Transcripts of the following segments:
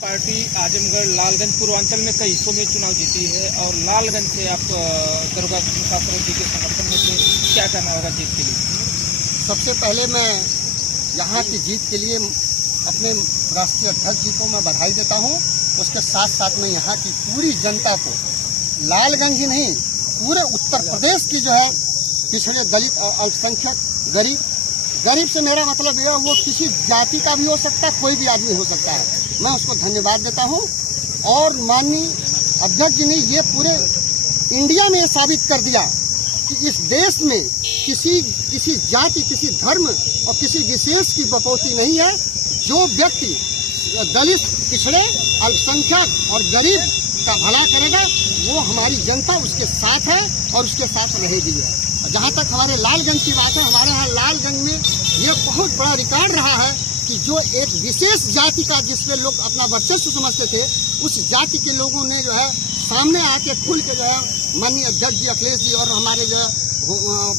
Party Azamgarh Lalganj Purvanchal में कई हिस्सों में चुनाव जीती है और लालगंज से आप दरोगा प्रसाद सरोज जी के समर्थन में से क्या करना होगा जीत के लिए? सबसे पहले मैं यहाँ की जीत के लिए अपने राष्ट्रीय अध्यक्ष जी को मैं बधाई देता हूँ। उसके साथ साथ में यहाँ की पूरी जनता को, लालगंज ही नहीं पूरे उत्तर प्रदेश की जो है पिछड़े दलित और अल्पसंख्यक गरीब से मेरा मतलब यह वो किसी जाति का भी हो सकता है, कोई भी आदमी हो सकता है, मैं उसको धन्यवाद देता हूँ। और माननीय अध्यक्ष जी ने ये पूरे इंडिया में साबित कर दिया कि इस देश में किसी जाति, किसी धर्म और किसी विशेष की बपौती नहीं है। जो व्यक्ति दलित, पिछड़े, अल्पसंख्यक और गरीब का भला करेगा वो हमारी जनता उसके साथ है और उसके साथ रहेगी। जहाँ तक हमारे लालगंज की बात है, हमारे यहाँ लालगंज में ये बहुत बड़ा रिकॉर्ड रहा है कि जो एक विशेष जाति का जिसपे लोग अपना वर्चस्व समझते थे, उस जाति के लोगों ने जो है सामने आके खुल के जो है माननीय अध्यक्ष जी अखिलेश जी और हमारे जो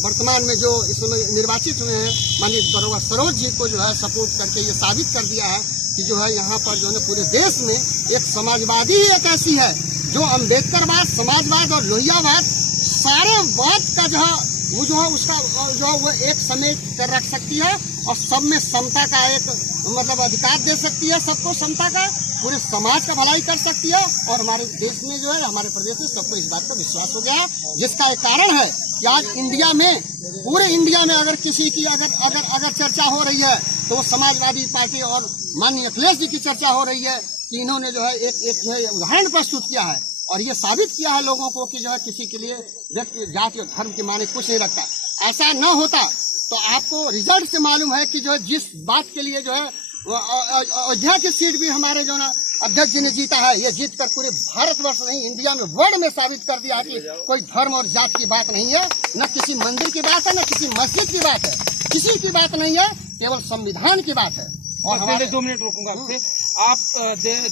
वर्तमान में जो इस समय निर्वाचित हुए हैं माननीय दरोगा सरोज जी को जो है सपोर्ट करके ये साबित कर दिया है कि जो है यहाँ पर जो है पूरे देश में एक समाजवादी ही एक ऐसी है जो अम्बेडकरवाद, समाजवाद और लोहियावाद सारे वाद का जो है वो जो है उसका जो है वो एक समेत कर रख सकती है और सब में समता का एक मतलब अधिकार दे सकती है, सबको समता का, पूरे समाज का भलाई कर सकती है। और हमारे देश में जो है, हमारे प्रदेश में सबको इस बात का विश्वास हो गया है, जिसका एक कारण है कि आज इंडिया में, पूरे इंडिया में अगर किसी की अगर चर्चा हो रही है तो वो समाजवादी पार्टी और माननीय अखिलेश जी की चर्चा हो रही है कि इन्होंने जो है एक जो है उदाहरण प्रस्तुत किया है और ये साबित किया है लोगों को कि जो है किसी के लिए व्यक्ति जाति और धर्म के माने कुछ नहीं रखता। ऐसा न होता तो आपको रिजल्ट से मालूम है कि जो है जिस बात के लिए जो है अयोध्या की सीट भी हमारे जो ना अध्यक्ष जी ने जीता है, ये जीत कर पूरे भारतवर्ष नहीं इंडिया में वर्ल्ड में साबित कर दिया कि कोई धर्म और जात की बात नहीं है, न किसी मंदिर की बात है, न किसी मस्जिद की बात है, किसी की बात नहीं है, केवल संविधान की बात है। और हमारे 2 मिनट रोकूंगा आपसे। आप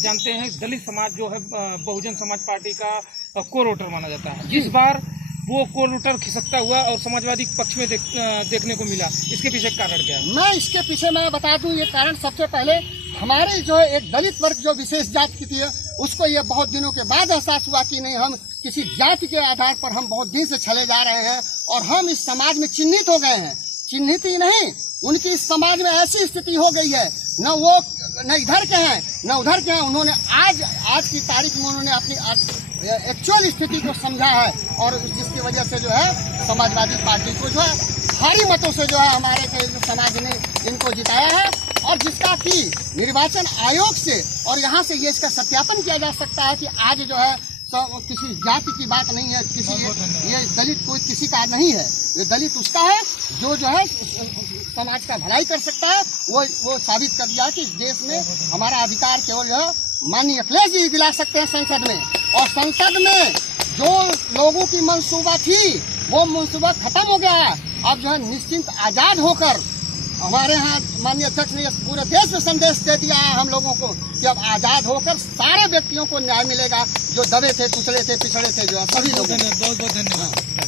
जानते हैं दलित समाज जो है बहुजन समाज पार्टी का कोर वोटर माना जाता है। इस बार वो कोर वोटर खिसकता हुआ और समाजवादी पक्ष में देखने को मिला, इसके पीछे कारण क्या है? मैं इसके पीछे मैं बता दूं, ये कारण सबसे पहले हमारे जो है एक दलित वर्ग जो विशेष जाति की थी उसको ये बहुत दिनों के बाद एहसास हुआ कि नहीं, हम किसी जाति के आधार पर हम बहुत दिन से चले जा रहे हैं और हम इस समाज में चिन्हित हो गए हैं। चिन्हित ही नहीं, उनकी इस समाज में ऐसी स्थिति हो गई है, न वो न इधर के हैं न उधर के हैं। उन्होंने आज की तारीख में उन्होंने अपनी एक्चुअल स्थिति को समझा है और जिसकी वजह से जो है समाजवादी पार्टी को जो है भारी मतों से जो है हमारे समाज ने इनको जिताया है। और जिसका कि निर्वाचन आयोग से और यहाँ से ये इसका सत्यापन किया जा सकता है कि आज जो है किसी जाति की बात नहीं है, किसी ये दलित कोई किसी का नहीं है, ये दलित उसका है जो है समाज का भलाई कर सकता है। वो साबित कर दिया कि इस देश में हमारा अधिकार केवल जो है माननीय अखिलेश जी दिला सकते हैं संसद में। और संसद में जो लोगों की मनसूबा थी वो मनसूबा खत्म हो गया है। अब जो है निश्चिंत आजाद होकर हमारे यहाँ माननीय अध्यक्ष ने पूरे देश में संदेश दे दिया है हम लोगों को कि अब आजाद होकर सारे व्यक्तियों को न्याय मिलेगा जो दबे थे, कुचले थे, पिछड़े थे, जो सभी लोग। बहुत बहुत धन्यवाद।